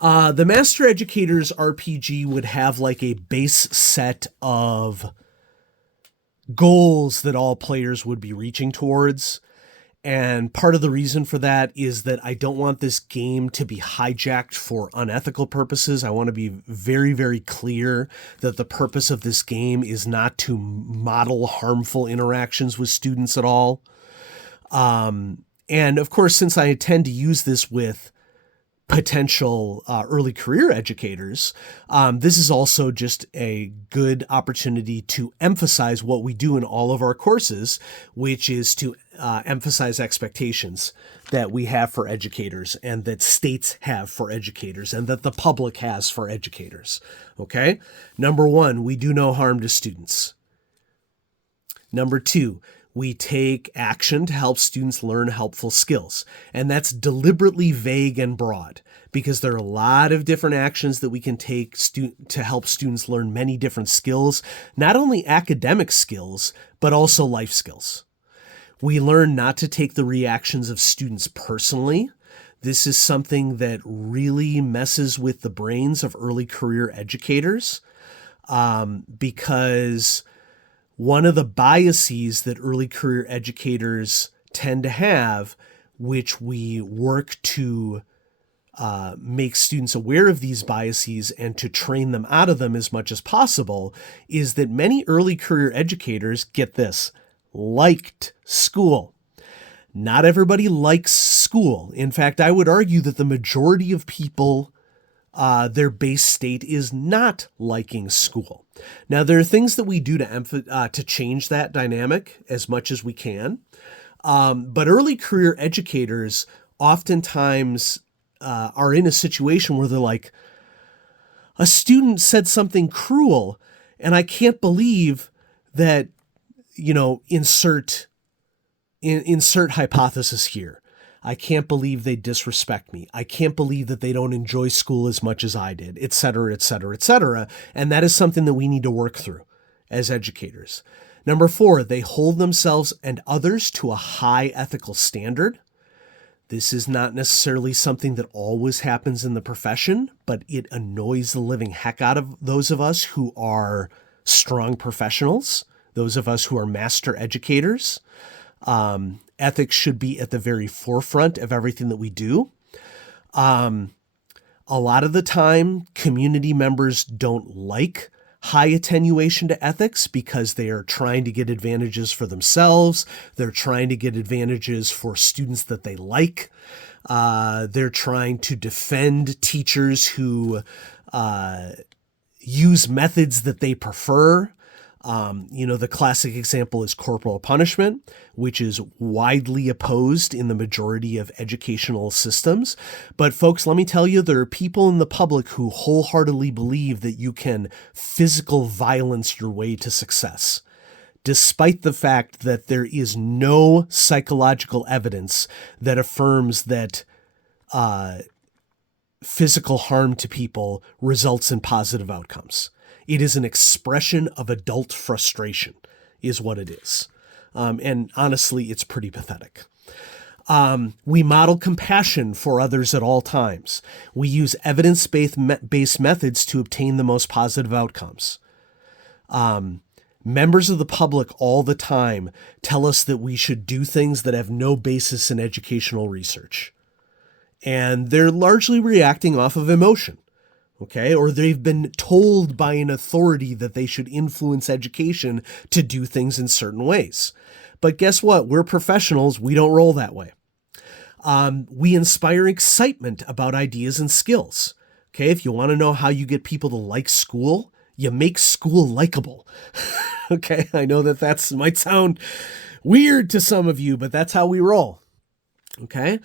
The Master Educator's RPG would have like a base set of goals that all players would be reaching towards. And part of the reason for that is that I don't want this game to be hijacked for unethical purposes. I want to be very, very clear that the purpose of this game is not to model harmful interactions with students at all. And of course, since I intend to use this with potential early career educators, this is also just a good opportunity to emphasize what we do in all of our courses, which is to emphasize expectations that we have for educators and that states have for educators and that the public has for educators. Okay? Number one, we do no harm to students. Number two, we take action to help students learn helpful skills. And that's deliberately vague and broad because there are a lot of different actions that we can take to help students learn many different skills, not only academic skills, but also life skills. We learn not to take the reactions of students personally. This is something that really messes with the brains of early career educators because one of the biases that early career educators tend to have, which we work to make students aware of these biases and to train them out of them as much as possible, is that many early career educators, get this, liked school. Not everybody likes school. In fact, I would argue that the majority of people, their base state is not liking school. Now, there are things that we do to change that dynamic as much as we can. But early career educators oftentimes are in a situation where they're like, a student said something cruel, and I can't believe that, insert hypothesis here. I can't believe they disrespect me. I can't believe that they don't enjoy school as much as I did, et cetera, et cetera, et cetera. And that is something that we need to work through as educators. Number four, they hold themselves and others to a high ethical standard. This is not necessarily something that always happens in the profession, but it annoys the living heck out of those of us who are strong professionals, those of us who are master educators. Ethics should be at the very forefront of everything that we do. A lot of the time, community members don't like high attenuation to ethics because they are trying to get advantages for themselves. They're trying to get advantages for students that they like. They're trying to defend teachers who use methods that they prefer. The classic example is corporal punishment, which is widely opposed in the majority of educational systems. But folks, let me tell you, there are people in the public who wholeheartedly believe that you can physical violence your way to success, despite the fact that there is no psychological evidence that affirms that physical harm to people results in positive outcomes. It is an expression of adult frustration, is what it is. And honestly, it's pretty pathetic. We model compassion for others at all times. We use evidence-based methods to obtain the most positive outcomes. Members of the public all the time tell us that we should do things that have no basis in educational research. And they're largely reacting off of emotion. Okay, or they've been told by an authority that they should influence education to do things in certain ways. But guess what? We're professionals. We don't roll that way. We inspire excitement about ideas and skills. Okay, if you want to know how you get people to like school, you make school likable. Okay, I know that might sound weird to some of you, but that's how we roll. Okay.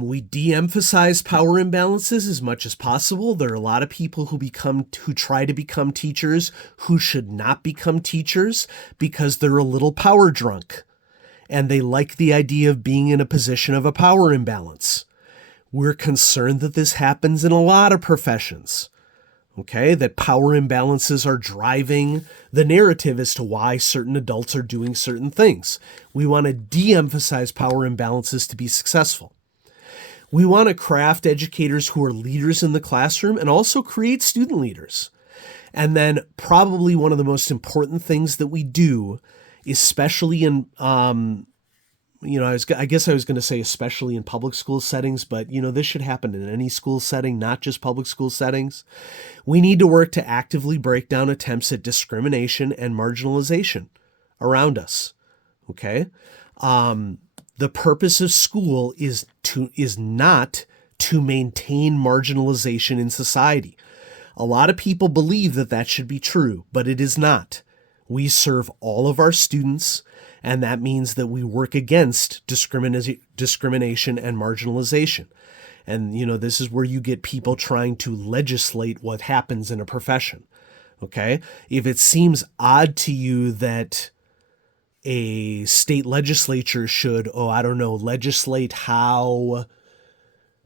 We de-emphasize power imbalances as much as possible. There are a lot of people who try to become teachers who should not become teachers because they're a little power drunk and they like the idea of being in a position of a power imbalance. We're concerned that this happens in a lot of professions. Okay, that power imbalances are driving the narrative as to why certain adults are doing certain things. We want to de-emphasize power imbalances to be successful. We want to craft educators who are leaders in the classroom and also create student leaders. And then probably one of the most important things that we do, especially in, I guess I was going to say especially in public school settings, but, this should happen in any school setting, not just public school settings. We need to work to actively break down attempts at discrimination and marginalization around us. Okay? The purpose of school is not to maintain marginalization in society. A lot of people believe that should be true, but it is not. We serve all of our students, and that means that we work against discrimination and marginalization. And, this is where you get people trying to legislate what happens in a profession. Okay? If it seems odd to you that a state legislature should, legislate how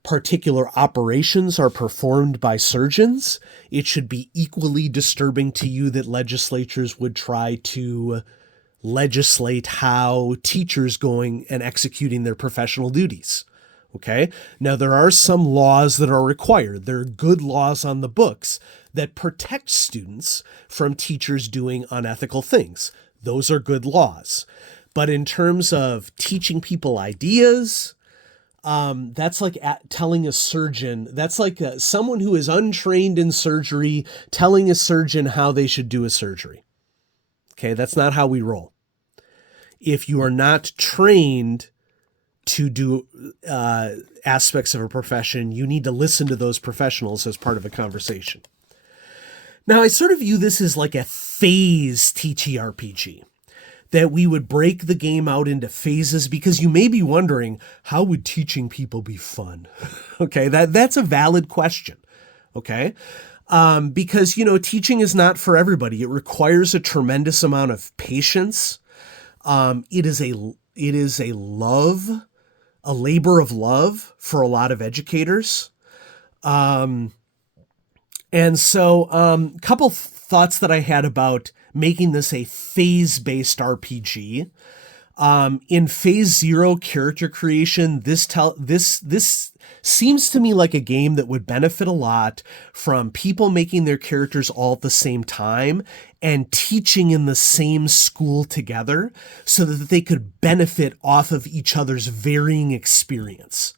particular operations are performed by surgeons, it should be equally disturbing to you that legislatures would try to legislate how teachers going and executing their professional duties. Okay? Now, there are some laws that are required. There are good laws on the books that protect students from teachers doing unethical things. Those are good laws. But in terms of teaching people ideas, that's like telling a surgeon, that's like someone who is untrained in surgery telling a surgeon how they should do a surgery. Okay, that's not how we roll. If you are not trained to do aspects of a profession, you need to listen to those professionals as part of a conversation. Now, I sort of view this as like a phase TTRPG, that we would break the game out into phases, because you may be wondering, how would teaching people be fun? Okay, that's a valid question. Okay, because, teaching is not for everybody. It requires a tremendous amount of patience. It is a labor of love for a lot of educators. And so a couple thoughts that I had about making this a phase-based RPG. In phase 0 character creation, this seems to me like a game that would benefit a lot from people making their characters all at the same time and teaching in the same school together so that they could benefit off of each other's varying experience.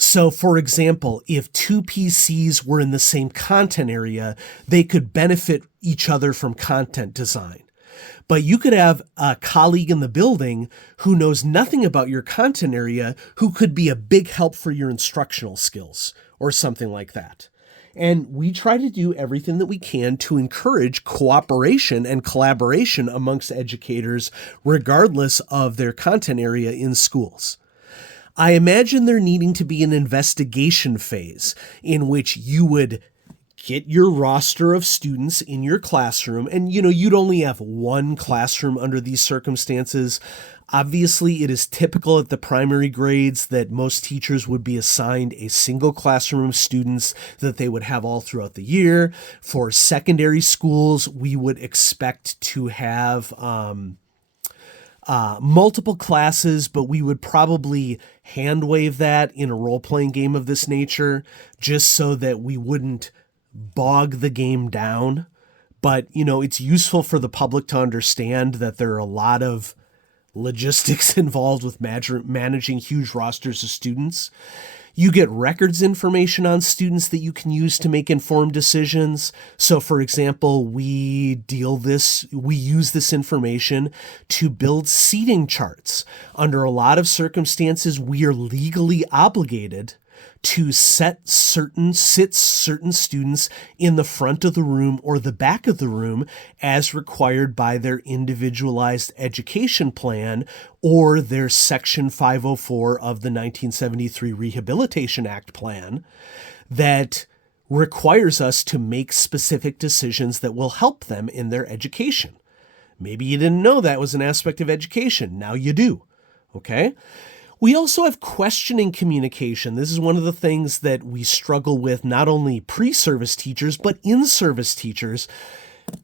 So, for example, if two PCs were in the same content area, they could benefit each other from content design. But you could have a colleague in the building who knows nothing about your content area who could be a big help for your instructional skills or something like that. And we try to do everything that we can to encourage cooperation and collaboration amongst educators, regardless of their content area in schools. I imagine there needing to be an investigation phase in which you would get your roster of students in your classroom, and you'd only have one classroom under these circumstances. Obviously, it is typical at the primary grades that most teachers would be assigned a single classroom of students that they would have all throughout the year. For secondary schools, we would expect to have multiple classes, but we would probably hand wave that in a role-playing game of this nature, just so that we wouldn't bog the game down. But, it's useful for the public to understand that there are a lot of logistics involved with managing huge rosters of students. You get records information on students that you can use to make informed decisions. So, for example, we use this information to build seating charts. Under a lot of circumstances, we are legally obligated to sit certain students in the front of the room or the back of the room as required by their individualized education plan or their Section 504 of the 1973 Rehabilitation Act plan that requires us to make specific decisions that will help them in their education. Maybe you didn't know that was an aspect of education. Now you do. Okay? We also have questioning communication. This is one of the things that we struggle with, not only pre-service teachers, but in-service teachers,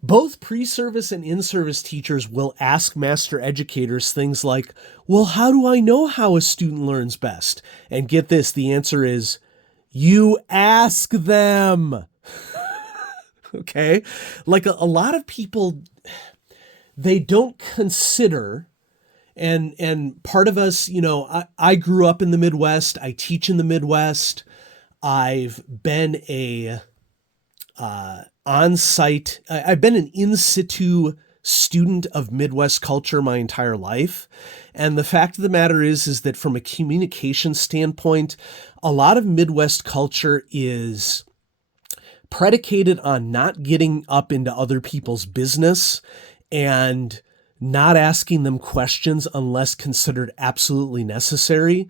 Both pre-service and in-service teachers will ask master educators things like, well, how do I know how a student learns best? And get this, the answer is, you ask them. Okay? Like a lot of people, they don't consider, and part of us, I grew up in the Midwest. I teach in the Midwest. I've been I've been an in situ student of Midwest culture my entire life. And the fact of the matter is that from a communication standpoint, a lot of Midwest culture is predicated on not getting up into other people's business and not asking them questions unless considered absolutely necessary.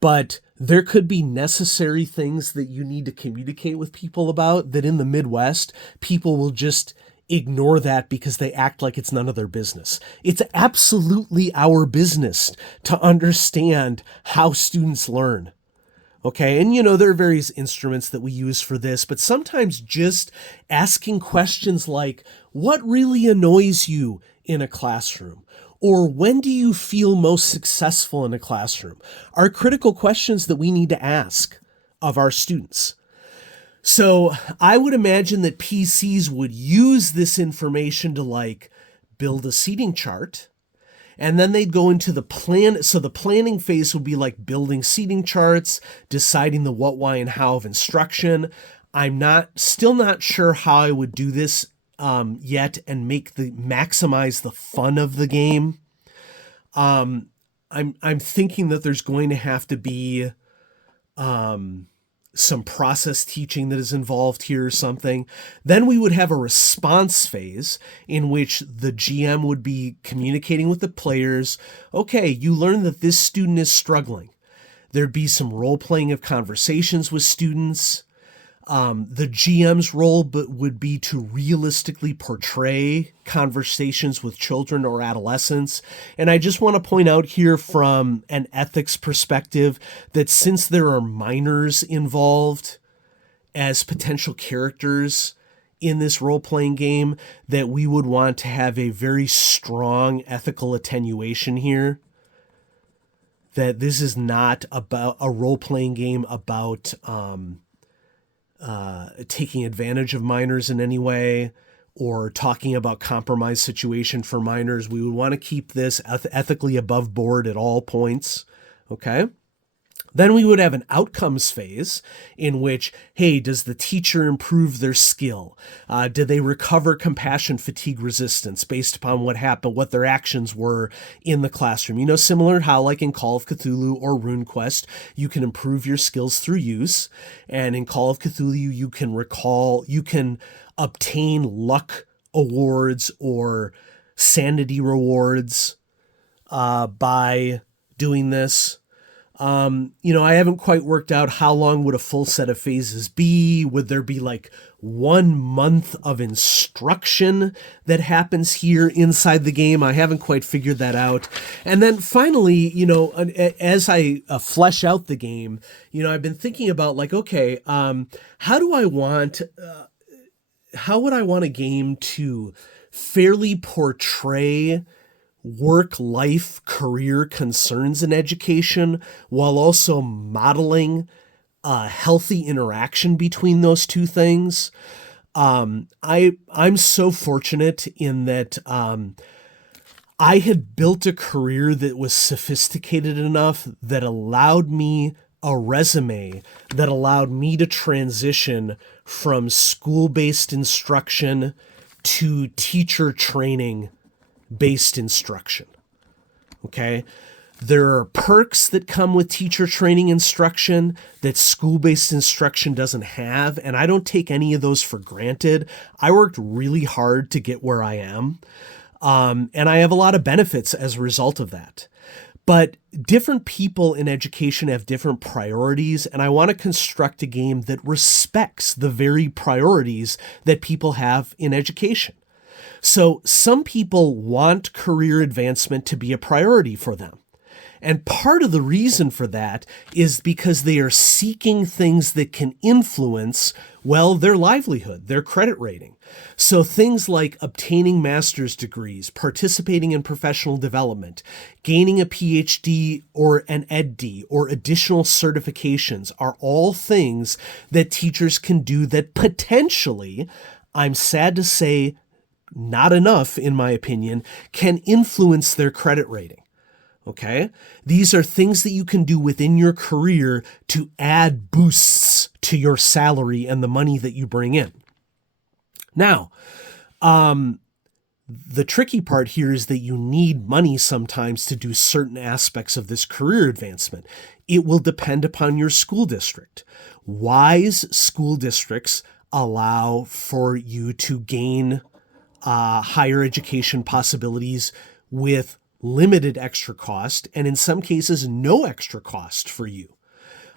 But there could be necessary things that you need to communicate with people about that in the Midwest, people will just ignore that because they act like it's none of their business. It's absolutely our business to understand how students learn. Okay, and there are various instruments that we use for this, but sometimes just asking questions like, what really annoys you in a classroom? Or when do you feel most successful in a classroom? Are critical questions that we need to ask of our students. So I would imagine that PCs would use this information to build a seating chart. And then they'd go into the plan. So the planning phase would be like building seating charts, deciding the what, why, and how of instruction. I'm still not sure how I would do this yet and maximize the fun of the game. I'm thinking that there's going to have to be some process teaching that is involved here or something. Then we would have a response phase in which the GM would be communicating with the players. Okay, you learn that this student is struggling. There'd be some role-playing of conversations with students. The GM's role would be to realistically portray conversations with children or adolescents. And I just want to point out here from an ethics perspective that since there are minors involved as potential characters in this role-playing game, that we would want to have a very strong ethical attenuation here. That this is not about a role-playing game about taking advantage of minors in any way or talking about compromised situation for minors. We would want to keep this ethically above board at all points. Okay. Then we would have an outcomes phase in which, hey, does the teacher improve their skill? Did they recover compassion fatigue resistance based upon what happened, what their actions were in the classroom? Similar how like in Call of Cthulhu or RuneQuest, you can improve your skills through use. And in Call of Cthulhu, you can obtain luck awards or sanity rewards by doing this. I haven't quite worked out how long would a full set of phases be. Would there be 1 month of instruction that happens here inside the game? I haven't quite figured that out. And then finally, as I flesh out the game, I've been thinking about okay, how would I want a game to fairly portray work-life career concerns in education while also modeling healthy interaction between those two things. I'm so fortunate in that I had built a career that was sophisticated enough that allowed me a resume that allowed me to transition from school-based instruction to teacher training based instruction. Okay. There are perks that come with teacher training instruction that school-based instruction doesn't have. And I don't take any of those for granted. I worked really hard to get where I am. And I have a lot of benefits as a result of that. But different people in education have different priorities, and I want to construct a game that respects the very priorities that people have in education. So some people want career advancement to be a priority for them. And part of the reason for that is because they are seeking things that can influence, well, their livelihood, their credit rating. So things like obtaining master's degrees, participating in professional development, gaining a PhD or an EdD or additional certifications are all things that teachers can do that potentially, I'm sad to say, not enough, in my opinion, can influence their credit rating. Okay? These are things that you can do within your career to add boosts to your salary and the money that you bring in. Now, the tricky part here is that you need money sometimes to do certain aspects of this career advancement. It will depend upon your school district. Wise school districts allow for you to gain higher education possibilities with limited extra cost, and in some cases, no extra cost for you.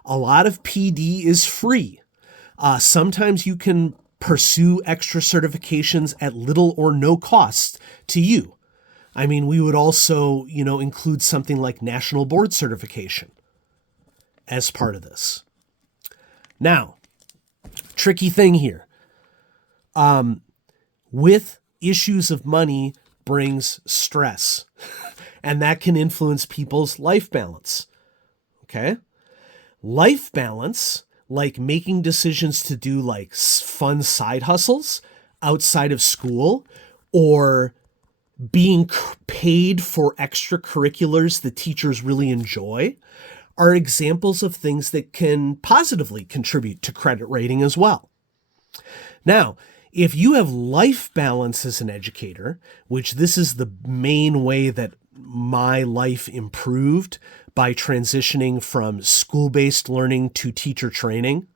A lot of PD is free. Sometimes you can pursue extra certifications at little or no cost to you. I mean, we would also, include something like national board certification as part of this. Now, tricky thing here. With issues of money brings stress, and that can influence people's life balance. Okay? Life balance, like making decisions to do like fun side hustles outside of school, or being paid for extracurriculars that teachers really enjoy, are examples of things that can positively contribute to credit rating as well. Now, if you have life balance as an educator, which this is the main way that my life improved by transitioning from school-based learning to teacher training,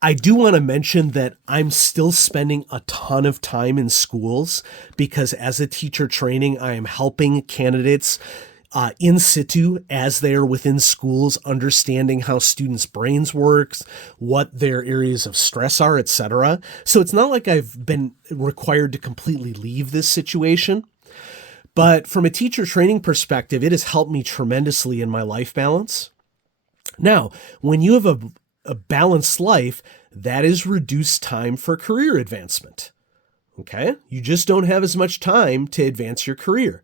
I do want to mention that I'm still spending a ton of time in schools because as a teacher training, I am helping candidates in situ as they are within schools, understanding how students' brains works, what their areas of stress are, etc. So it's not like I've been required to completely leave this situation. But from a teacher training perspective, it has helped me tremendously in my life balance. Now, when you have a balanced life, that is reduced time for career advancement. Okay? You just don't have as much time to advance your career.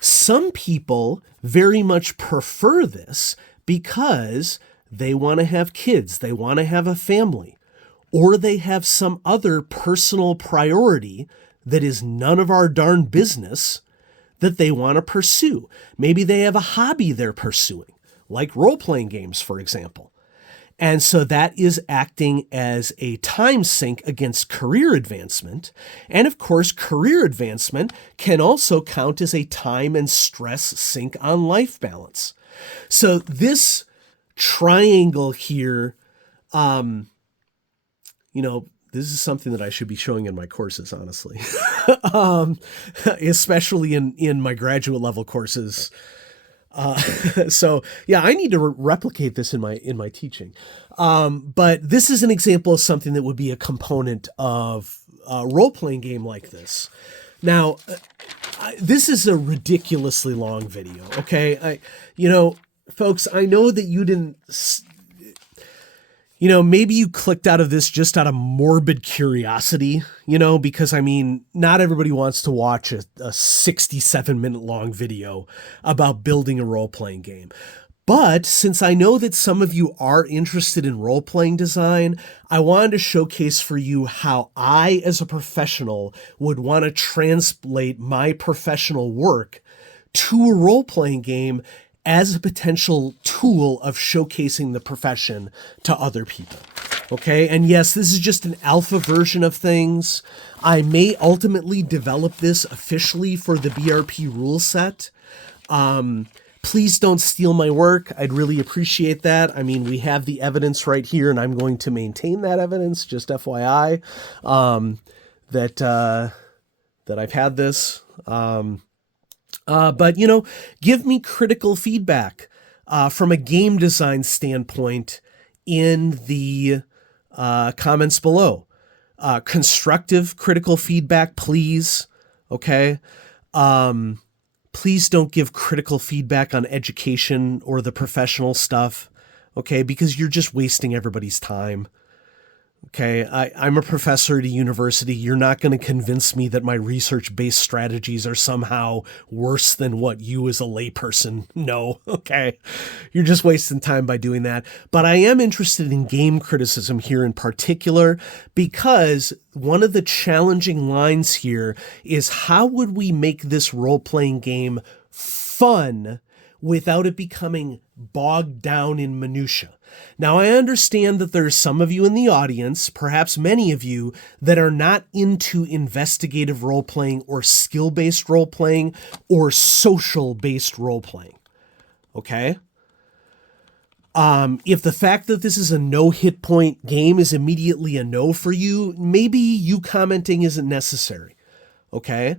Some people very much prefer this because they want to have kids, they want to have a family, or they have some other personal priority that is none of our darn business that they want to pursue. Maybe they have a hobby they're pursuing, like role-playing games, for example. And so that is acting as a time sink against career advancement. And of course, career advancement can also count as a time and stress sink on life balance. So this triangle here, this is something that I should be showing in my courses, honestly, especially in my graduate level courses. So yeah, I need to replicate this in my teaching. But this is an example of something that would be a component of a role-playing game like this. Now, this is a ridiculously long video. Okay. Folks, I know that you didn't, maybe you clicked out of this just out of morbid curiosity, because not everybody wants to watch a 67-minute long video about building a role-playing game. But since I know that some of you are interested in role-playing design, I wanted to showcase for you how I, as a professional, would want to translate my professional work to a role-playing game as a potential tool of showcasing the profession to other people. Okay, and yes, this is just an alpha version of things. I may ultimately develop this officially for the BRP rule set. Please don't steal my work. I'd really appreciate that. We have the evidence right here, and I'm going to maintain that evidence, just FYI, that I've had this. But give me critical feedback from a game design standpoint in the comments below. Constructive critical feedback, please. Okay. please don't give critical feedback on education or the professional stuff, okay? Because you're just wasting everybody's time. Okay, I'm a professor at a university. You're not going to convince me that my research-based strategies are somehow worse than what you as a layperson know. Okay, you're just wasting time by doing that. But I am interested in game criticism here in particular, because one of the challenging lines here is, how would we make this role-playing game fun without it becoming bogged down in minutia? Now, I understand that there's some of you in the audience, perhaps many of you, that are not into investigative role-playing or skill-based role-playing or social-based role-playing, okay? If the fact that this is a no hit point game is immediately a no for you, maybe you commenting isn't necessary, okay?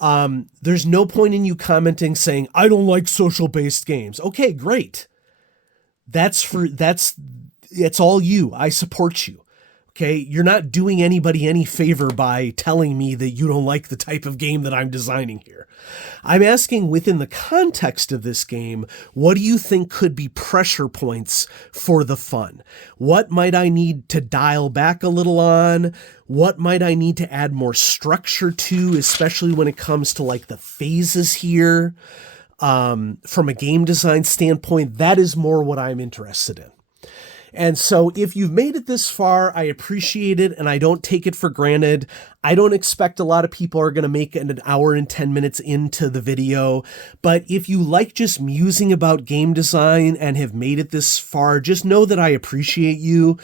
There's no point in you commenting saying, I don't like social-based games. Okay, great. It's all you. I support you. Okay. You're not doing anybody any favor by telling me that you don't like the type of game that I'm designing here. I'm asking, within the context of this game, what do you think could be pressure points for the fun? What might I need to dial back a little on? What might I need to add more structure to, especially when it comes to like the phases here? From a game design standpoint, that is more what I'm interested in. And so if you've made it this far, I appreciate it, and I don't take it for granted. I don't expect a lot of people are going to make it an hour and 10 minutes into the video. But if you like just musing about game design and have made it this far, just know that I appreciate you.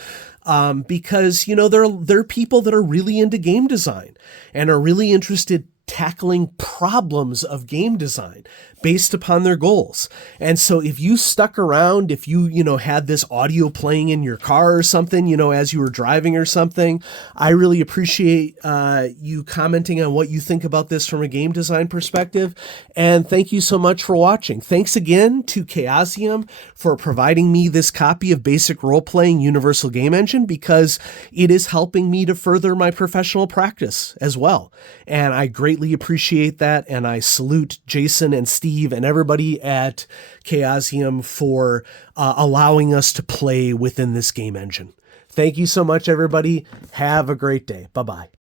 Because, you know, there are people that are really into game design and are really interested tackling problems of game design based upon their goals. And so if you stuck around, if you had this audio playing in your car or something, as you were driving or something, I really appreciate you commenting on what you think about this from a game design perspective. And thank you so much for watching. Thanks again to Chaosium for providing me this copy of Basic Role-Playing Universal Game Engine, because it is helping me to further my professional practice as well. And I greatly appreciate that. And I salute Jason and Steve and everybody at Chaosium for allowing us to play within this game engine. Thank you so much, everybody. Have a great day. Bye-bye.